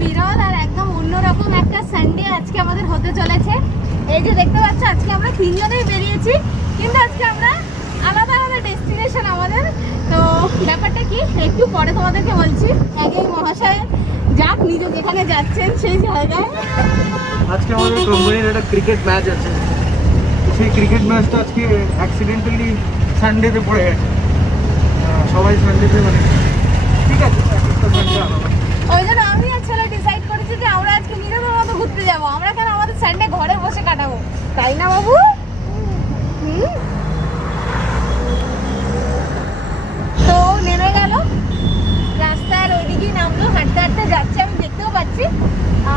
বিরল আর একদম অন্যরকম একটা সানডে আজকে আমাদের হতে চলেছে। এই যে দেখতে পাচ্ছ আজকে আমরা তিনজনেই বেরিয়েছি, কিন্তু আজকে আমরা আলাদা আলাদা ডেস্টিনেশন আমাদের। তো ব্যাপারটা কি একটু পরে তোমাদেরকে বলছি। আগেই মহাশয় যাক নিজে যেখানে যাচ্ছেন সেই জায়গায়। আজকে আমাদের কোম্পানির একটা ক্রিকেট ম্যাচ আছে, সেই ক্রিকেট ম্যাচটা আজকে অ্যাক্সিডেন্টালি সানডেতে পড়ে গেছে। সবাই সানডেতে মানে ঠিক আছে, একটা সানডে আলাদা। ওই জন্য আমি আর ছেলে ডিসাইড করেছি যে আমরা আজকে নিজেদের মতো ঘুরতে যাবো। আমরা কেন আমাদের সানডে ঘরে বসে কাটাবো, তাই না বাবু? তো নেমে গেল রাস্তার ওইদিকেই নামলো, হাঁটতে হাঁটতে যাচ্ছে, আমি দেখতেও পাচ্ছি।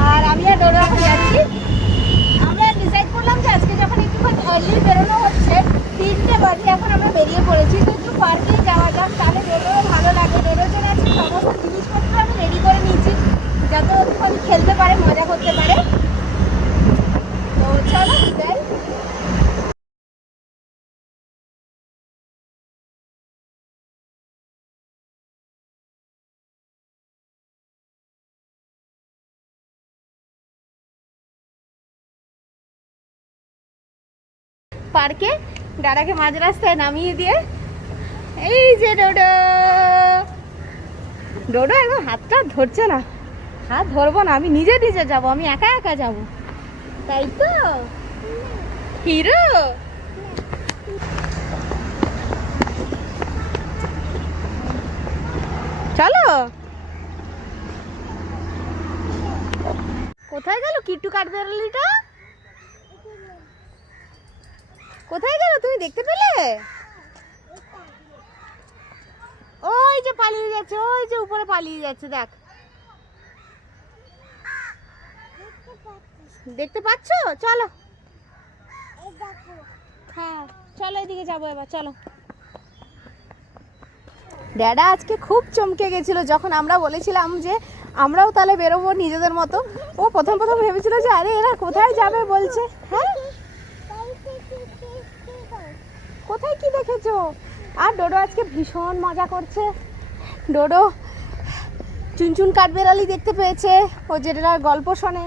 আর আমি আর ডোডো এখন যাচ্ছি। আমরা ডিসাইড করলাম যে আজকে যখন একটুখানি আর্লি বেরোনো হচ্ছে, 3টে বাজে, এখন আমরা বেরিয়ে পড়েছি, তো একটু পার্কে যাওয়া যাক, তাহলে ডোডোও ভালো লাগে। ডোডোর জন্য আজকে সমস্ত জিনিসপত্র আমি রেডি করে নিয়েছি, যাতে ওখানে খেলতে পারে, মজা করতে পারে। তো চলো যাই। পার্কে ডারাকে মাঝ রাস্তায় নামিয়ে দিয়ে এই যে ডোডো। ডোডো একদম হাতটা ধরছে না। হাত ধরবো না, আমি নিজে নিজে যাবো, আমি একা একা যাবো, তাই তো হিরো। চলো। কোথায় গেল কিট্টু কাঠবেড়ালিটা? কোথায় গেল তুমি দেখতে পেলে? ওই যে পালিয়ে যাচ্ছে, ওই যে উপরে পালিয়ে যাচ্ছে, দেখ। দেখতে পাচ্ছ? চলো। হ্যাঁ চলো, এদিকে যাবো এবার, চলো। ড্যাডা আজকে খুব চমকে গেছিল যখন আমরা বলেছিলাম যে আমরাও তাহলে বেরোবো নিজেদের মতো। ও প্রথম প্রথম ভেবেছিল যে আরে এরা কোথায় যাবে বলছে। হ্যাঁ কোথায় কি দেখেছো? আর ডোডো আজকে ভীষণ মজা করছে। ডোডো চুনচুন কাঠবেড়ালি দেখতে পেয়েছে, ও যেটার গল্প শোনে,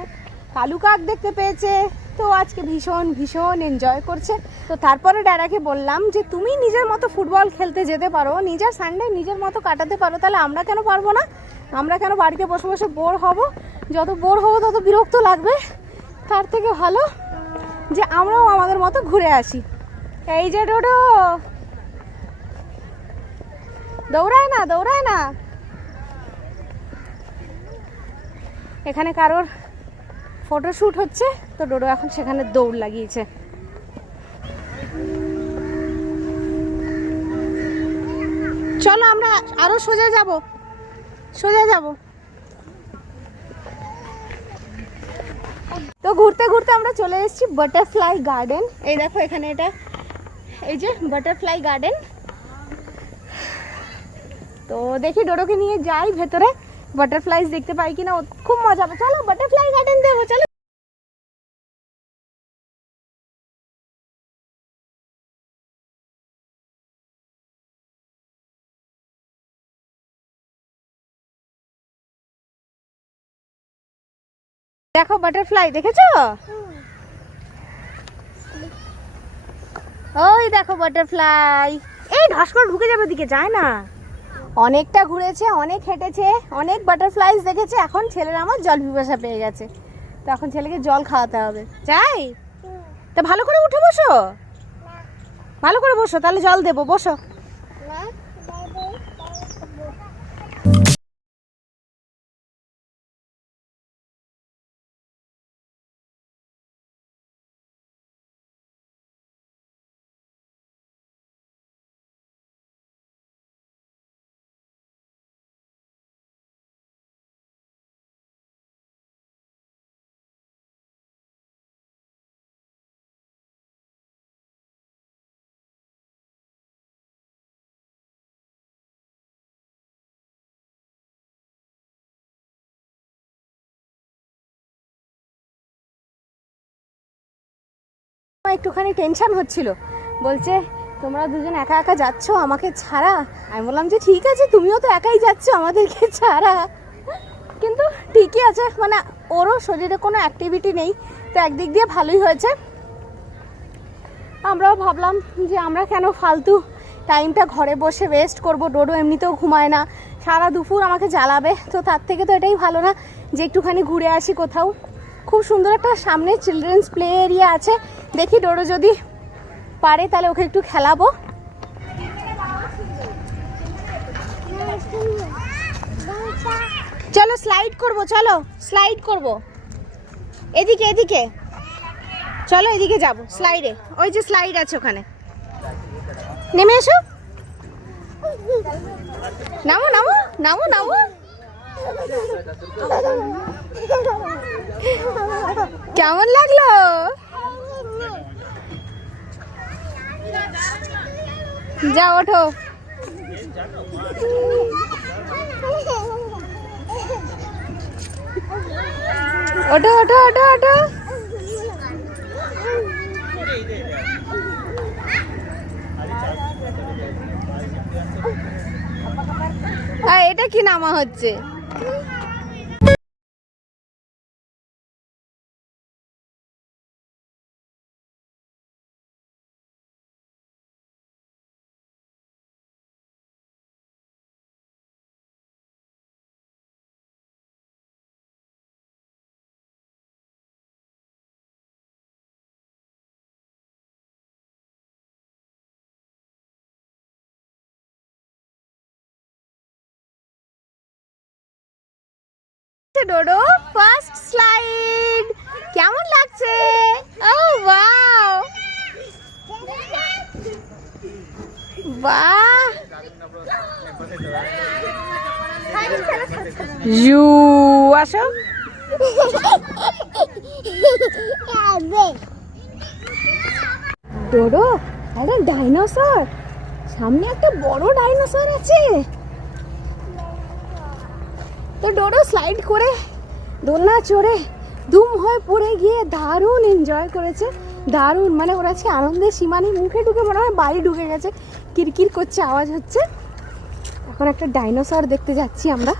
কালু কাক দেখতে পেয়েছে, তো আজকে ভীষণ ভীষণ এনজয় করছে। তো তারপরে ড্যাডাকে বললাম যে তুমি নিজের মতো ফুটবল খেলতে যেতে পারো, নিজের সানডে নিজের মতো কাটাতে পারো, তাহলে আমরা কেন পারবো না? আমরা কেন বাড়িতে বসে বসে বোর হব? যত বোর হবো তত বিরক্ত লাগবে। তার থেকে ভালো যে আমরাও আমাদের মতো ঘুরে আসি। এই যে ডোডো দৌড়ায় না, দৌড়ায় না। এখানে কারোর ফটোশ্যুট হচ্ছে, তো ডোডো এখন সেখানে দৌড় লাগিয়েছে। চলো আমরা আরো সোজা যাব, সোজা যাব। তো ঘুরতে ঘুরতে আমরা চলে এসেছি বাটারফ্লাই গার্ডেন। এই দেখো এখানে, এটা এই যে বাটারফ্লাই গার্ডেন। তো দেখি ডোডোকে নিয়ে যাই ভেতরে, বাটারফ্লাইজ দেখতে পাই কিনা, খুব মজা হবে। চলো বাটারফ্লাই গার্ডেন দেবো, চলো। দেখো বাটারফ্লাই দেখেছো? ওই দেখো বাটারফ্লাই। এই ঢস করে ঢুকে যাবে, দিকে যায় না। অনেকটা ঘুরেছে, অনেক হেঁটেছে, অনেক বাটারফ্লাইজ দেখেছে। এখন ছেলের আমার জল পিপাসা পেয়ে গেছে, তো এখন ছেলেকে জল খাওয়াতে হবে। যাই তা ভালো করে উঠে বসো, ভালো করে বসো, তাহলে জল দেবো, বসো। একটুখানি টেনশন হচ্ছিল, বলছে তোমরা দুজন একা একা যাচ্ছ আমাকে ছাড়া। আমি বললাম যে ঠিক আছে, তুমিও তো একাই যাচ্ছ আমাদেরকে ছাড়া। কিন্তু ঠিকই ঠিকই আছে, মানে ওরও শরীরে কোনো অ্যাক্টিভিটি নেই, তো একদিক দিয়ে ভালোই হয়েছে। আমরাও ভাবলাম যে আমরা কেন ফালতু টাইমটা ঘরে বসে ওয়েস্ট করব, ডোডো এমনিতেও ঘুমায় না, সারা দুপুর আমাকে জ্বালাবে, তো তার থেকে তো এটাই ভালো না যে একটুখানি ঘুরে আসি কোথাও। খুব সুন্দর একটা সামনে চিলড্রেন্স প্লে এরিয়া আছে, দেখি ডোডো যদি পারে তাহলে ওকে একটু খেলাবো। চলো স্লাইড করব, চলো স্লাইড করব, এদিকে এদিকে চলো, এদিকে যাব স্লাইডে, ওই যে স্লাইড আছে ওখানে, নেমে এসো, নামো নামো নামো নামো। কেমন লাগলো? যাও ওঠো। ওঠো ওঠো ওঠো ওঠো। এটা কি নামা হচ্ছে? ডোডো ফার্স্ট স্লাইড, কেমন লাগছে? ও ওয়াও, বাহ, ইউ আসো। ডোডো একটা ডাইনোসর, সামনে একটা বড় ডাইনোসর আছে। তো ডোডো স্লাইড করে দোলনা চড়ে দুম হয়ে পড়ে গিয়ে দারুণ এনজয় করেছে, দারুণ, মানে ওর আজকে আনন্দের সীমা নেই, মুখে ঢুকে মনে হয় বাড়ি ঢুকে গেছে, কিরকির করছে, আওয়াজ হচ্ছে। এখন একটা ডাইনোসর দেখতে যাচ্ছি আমরা।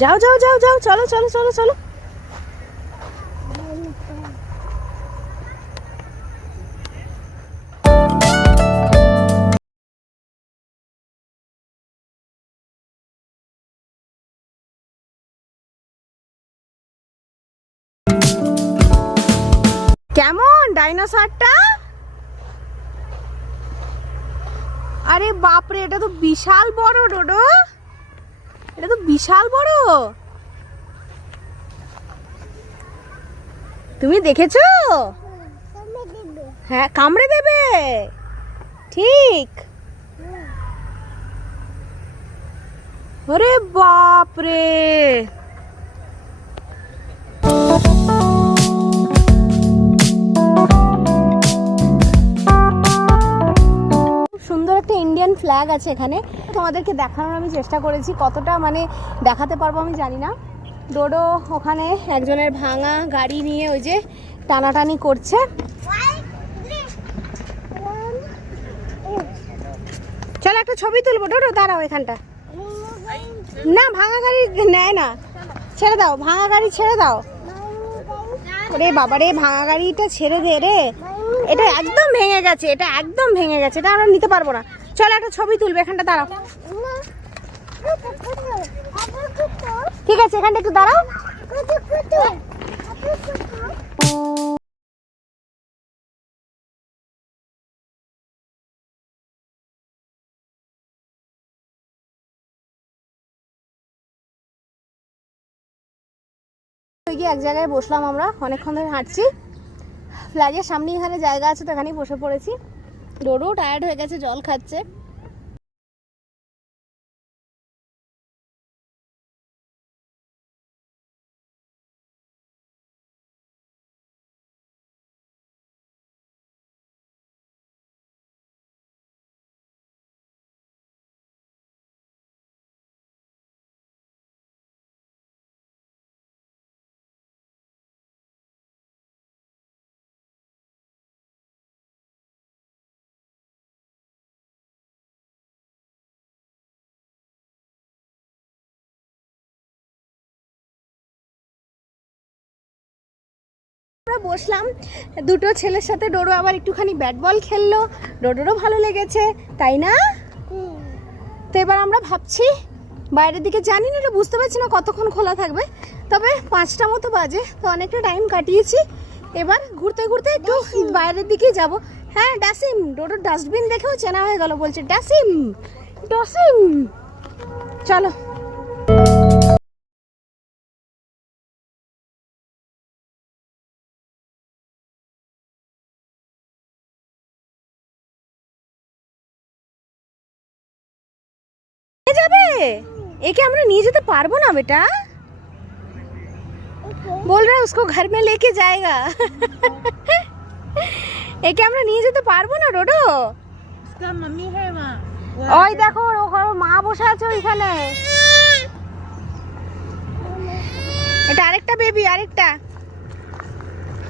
যাও যাও যাও যাও, চলো চলো চলো চলো। কেমন ডাইনোসরটা? আরে বাপরে, এটা তো বিশাল বড় ডোডো, এটা তো বিশাল বড়। তুমি দেখেছো? হ্যাঁ, কামড়ে দেবে, ঠিক। ওরে বাপরে, সুন্দর একটা ইন্ডিয়ান ফ্ল্যাগ আছে এখানে, তোমাদেরকে দেখানোর আমি চেষ্টা করেছি, কতটা মানে দেখাতে পারবো আমি জানি না। ডোডো ওখানে একজনের ভাঙা গাড়ি নিয়ে ওই যে টানাটানি করছে। চলো একটা ছবি তুলবো, ডোডো দাঁড়াও এখানটা। না, ভাঙা গাড়ি নেয় না, ছেড়ে দাও, ভাঙা গাড়ি ছেড়ে দাও। রে বাবা রে, ভাঙা গাড়িটা ছেড়ে দে রে, এটা একদম ভেঙে গেছে, এটা একদম ভেঙে গেছে, এটা আমরা নিতে পারবো না। চলো একটা ছবি তুলবে, এখানটা দাঁড়াও। ঠিক আছে, এখানটা একটু দাঁড়াও। এক জায়গায় বসলাম, আমরা অনেকক্ষণ ধরে হাঁটছি, ফ্ল্যাগের সামনে এখানে জায়গা আছে, তো এখানেই বসে পড়েছি। ডোডো টায়ার্ড হয়ে গেছে, জল খাচ্ছে। আমরা বসলাম দুটো ছেলের সাথে, ডোডো আবার একটুখানি ব্যাট বল খেললো, ডোডোরও ভালো লেগেছে, তাই না? তো এবার আমরা ভাবছি বাইরের দিকে, জানি না, এটা বুঝতে পারছি না কতক্ষণ খোলা থাকবে, তবে 5টা মতো বাজে, তো অনেকটা টাইম কাটিয়েছি। এবার ঘুরতে ঘুরতে একটু বাইরের দিকেই যাব। হ্যাঁ ডাসিম, ডোডোর ডাস্টবিন দেখেও চেনা হয়ে গেল, বলছে ডাসিম ডাসিম। চলো যাবে, একে আমরা নিয়ে যেতে পারবো না বেটা, बोल रहा है उसको घर में लेके जाएगा। একে আমরা নিয়ে যেতে পারবো না ডোডো, उसका मम्मी है वहाँ। ওই দেখো ওর মা বসে আছে ওইখানে। এটা আরেকটা বেবি, আরেকটা।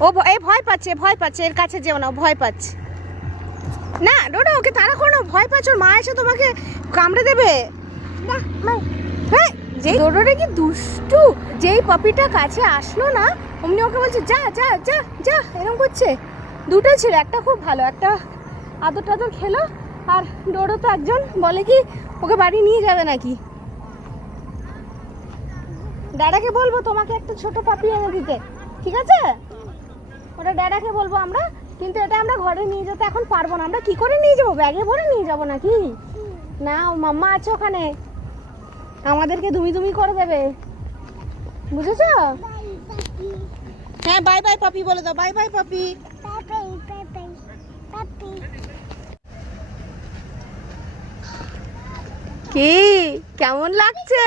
ও এই ভয় পাচ্ছে, ভয় পাচ্ছে, এর কাছে যেও না, ভয় পাচ্ছে না। ডোডো ওকে তাড়া করো না, ভয় পাচ্ছে, ওর মা এসে তোমাকে কামড়ে দেবে। হ্যাঁ যে ডোডোটা কি দুষ্টু, যেই পাপিটা কাছে আসলো না অমনি ওকে বলছে যা যা যা যা, এরকম করছে। দুটো ছিল, একটা খুব ভালো, একটা আদর টাদর খেলো, আর ডোডো তো একজন বলে কি ওকে বাড়ি নিয়ে যাবে নাকি। ড্যাডাকে বলবো তোমাকে একটা ছোট পাপি এনে দিতে, ঠিক আছে? ওটা ড্যাডাকে বলবো আমরা, কিন্তু এটা আমরা ঘরে নিয়ে যেতে এখন পারবো না। আমরা কি করে নিয়ে যাবো, ব্যাগে ভরে নিয়ে যাবো নাকি? না, ও মাম্মা আছে ওখানে, আমাদেরকে দুমি দুমি করে দেবে, বুঝেছ? হ্যাঁ বাই বাই পাপি বলে দাও, বাই বাই পাপি। কি কেমন লাগছে?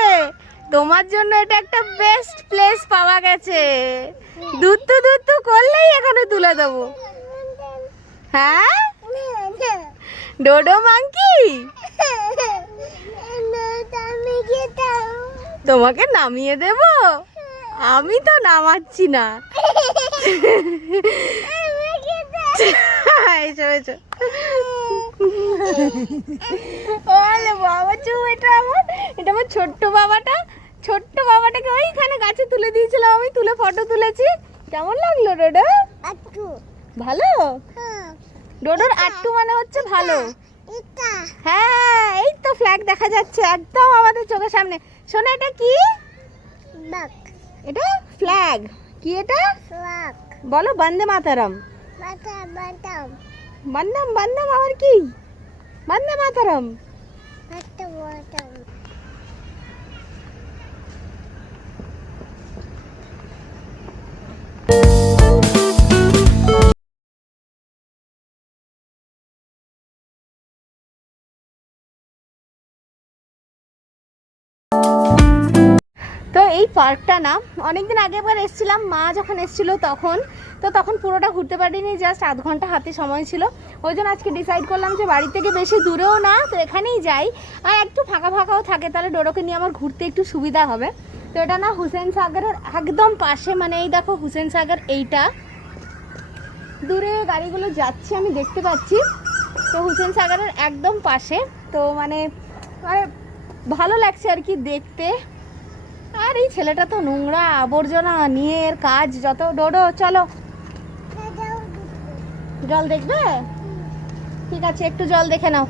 তোমার জন্য এটা একটা বেস্ট প্লেস পাওয়া গেছে, দুধু দুধু করলেই এখানে তুলে দেবো। হ্যাঁ ডোডো মাংকি, তোমাকে নামিয়ে দেব? আমি তো নামাচ্ছি না। এসো এসো। ওলে বাবা চু, এটা আমার ছোট্ট বাবাটা, ছোট্ট বাবাটাকে ওইখানে গাছে তুলে দিয়েছিলাম আমি, তুলে ফটো তুলেছি। কেমন লাগলো ডোডো? ভালো? ডোডোর আট্টু মানে হচ্ছে ভালো। হ্যাঁ এই তো ফ্ল্যাগ দেখা যাচ্ছে একদম আমাদের চোখের সামনে। শোনো এটা কি? এটা ফ্ল্যাগ। কি এটা? বলো বন্দে মাতরম। বন্দম বন্দম, আবার কি? বন্দে মাতরম। তো এই পার্কটা না অনেকদিন আগে একবার এসেছিলাম, মা যখন এসেছিল তখন, তো তখন পুরোটা ঘুরতে পারিনি, জাস্ট আধ ঘন্টা হাতে সময় ছিল। ওই জন্য আজকে ডিসাইড করলাম যে বাড়ি থেকে বেশি দূরেও না, তো এখানেই যাই, আর একটু ফাঁকা ফাঁকাও থাকে, তাহলে ডোডোকে নিয়ে আমার ঘুরতে একটু সুবিধা হবে। তো এটা না হুসেন সাগরের একদম পাশে, মানে এই দেখো হুসেন সাগর, এইটা দূরে গাড়িগুলো যাচ্ছে আমি দেখতে পাচ্ছি, তো হুসেন সাগরের একদম পাশে। তো মানে ভালো লাগছে আর কি দেখতে। আর এই ছেলেটা তো নোংরা আবর্জনা নিয়ে এর কাজ যত। ডোডো চলো, জল দেখবে? ঠিক আছে একটু জল দেখে নাও।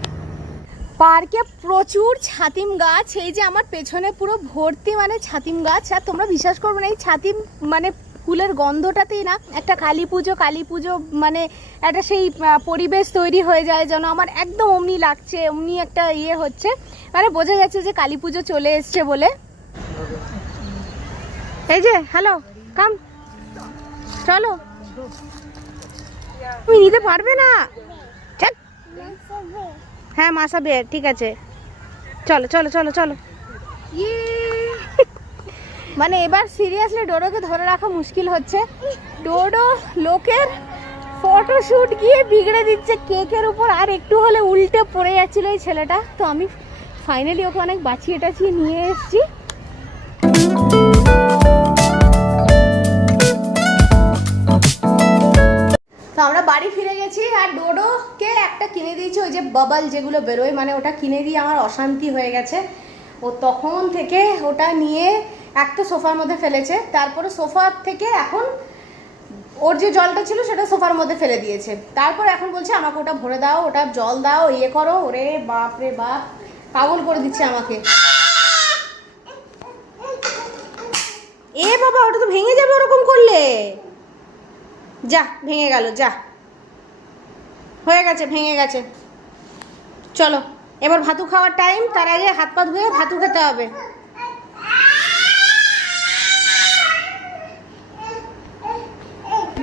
পার্কে প্রচুর ছাতিম গাছ, এই যে আমার পেছনে পুরো ভর্তি মানে ছাতিম গাছ। আর তোমরা বিশ্বাস করবে না, এই ছাতিম মানে ফুলের গন্ধটাতেই না একটা কালী পুজো মানে একটা সেই পরিবেশ তৈরি হয়ে যায়, যেন আমার একদম অমনি লাগছে, অমনি একটা ইয়ে হচ্ছে, মানে বোঝা যাচ্ছে যে কালী পুজো চলে এসছে বলে। এই যে হ্যালো কাম, চলো। তুমি নিতে পারবে না? হ্যাঁ মাসাবে, ঠিক আছে চলো চলো চলো চলো। মানে এবার সিরিয়াসলি ডোডোকে ধরে রাখা মুশকিল হচ্ছে। ডোডো লোকের ফটোশুট গিয়ে বিগড়ে দিচ্ছে কেকের উপর, আর একটু হলে উল্টে পড়ে যাচ্ছিল এই ছেলেটা। তো আমি ফাইনালি ওকে অনেক বাঁচিয়ে টাচিয়ে নিয়ে এসেছি। তো আমরা বাড়ি ফিরে গেছি, আর ডোডোকে একটা কিনে দিয়েছি, ওই যে বাবল যেগুলো বেরোয়, মানে ওটা কিনে দিয়ে আমার অশান্তি হয়ে গেছে। ও তখন থেকে ওটা নিয়ে একটা সোফার মধ্যে ফেলেছে, তারপরে সোফার থেকে এখন ওর যে জলটা ছিল সেটা সোফার মধ্যে ফেলে দিয়েছে। তারপর এখন বলছে আমাকে ওটা ভরে দাও, ওটা জল দাও, ইয়ে করো। ওরে বাপ রে বাপ, পাগল করে দিচ্ছে আমাকে। এ বাবা, ওটা তো ভেঙে যাবে ওরকম করলে। যা, ভেঙে গেল, যা, হয়ে গেছে, ভেঙে গেছে। চলো এবার ভাতু খাওয়ার টাইম, তার আগে হাত পা ধুয়ে ভাতু খেতে হবে।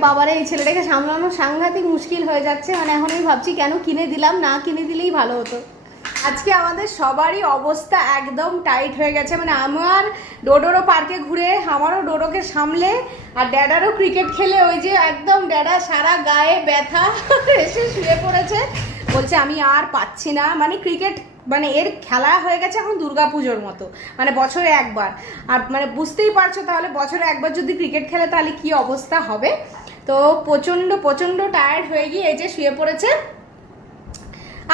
বাবারে, এই ছেলেটাকে সামলানো সাংঘাতিক মুশকিল হয়ে যাচ্ছে। মানে এখন আমি ভাবছি কেন কিনে দিলাম, না কিনে দিলেই ভালো হতো। আজকে আমাদের সবারই অবস্থা একদম টাইট হয়ে গেছে। মানে আমার ডোডোরও পার্কে ঘুরে, আমারও ডোডোকে সামলে, আর ড্যাডারও ক্রিকেট খেলে ওই যে একদম ড্যাডা সারা গায়ে ব্যথা, এসে শুয়ে পড়েছে। বলছে আমি আর পাচ্ছি না। মানে ক্রিকেট মানে এর খেলা হয়ে গেছে এখন দুর্গাপুজোর মতো, মানে বছরে একবার। আর মানে বুঝতেই পারছো তাহলে বছরে একবার যদি ক্রিকেট খেলে তাহলে কি অবস্থা হবে। তো প্রচণ্ড প্রচণ্ড টায়ার্ড হয়ে গিয়ে এই যে শুয়ে পড়েছে।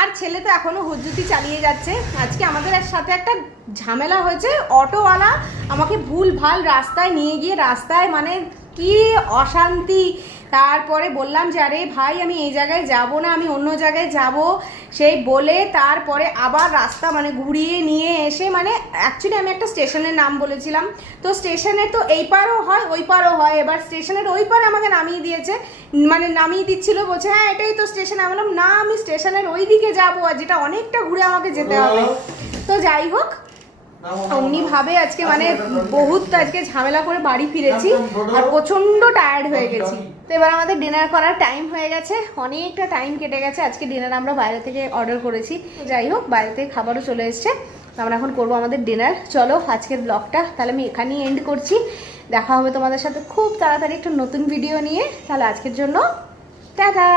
আর ছেলে তো এখনো হুজ্জুতি চালিয়ে যাচ্ছে। আজকে আমাদের সাথে একটা ঝামেলা হয়েছে। অটোওয়ালা আমাকে ভুল ভাল রাস্তায় নিয়ে গিয়ে রাস্তায় মানে কি অশান্তি। তারপরে বললাম যে আরে ভাই আমি এই জায়গায় যাব না, আমি অন্য জায়গায় যাব, সেই বলে তারপরে আবার রাস্তা মানে ঘুরিয়ে নিয়ে এসে, মানে অ্যাকচুয়ালি আমি একটা স্টেশনের নাম বলেছিলাম, তো স্টেশনে তো এই পারও হয় ওই পারও হয়। এবার স্টেশনের ওই পারে আমাকে নামিয়ে দিয়েছে, মানে নামিয়ে দিচ্ছিল, বলছে হ্যাঁ এটাই তো স্টেশন। আমি বললাম না, আমি স্টেশনের ওই দিকে যাবো, আর যেটা অনেকটা ঘুরে আমাকে যেতে হবে। তো যাই হোক, অমনি ভাবে আজকে মানে বহুত আজকে ঝামেলা করে বাড়ি ফিরেছি, আর প্রচন্ড টায়ার্ড হয়ে গেছি। তো এবার আমাদের ডিনার করার টাইম হয়ে গেছে, অনেকটা টাইম কেটে গেছে। আজকে ডিনার আমরা বাইরে থেকে অর্ডার করেছি। যাই হোক, বাইরে থেকে খাবারও চলে এসছে, আমরা এখন করবো আমাদের ডিনার। চলো আজকের ব্লগটা তাহলে আমি এখানেই এন্ড করছি। দেখা হবে তোমাদের সাথে খুব তাড়াতাড়ি একটা নতুন ভিডিও নিয়ে। তাহলে আজকের জন্য টাটা।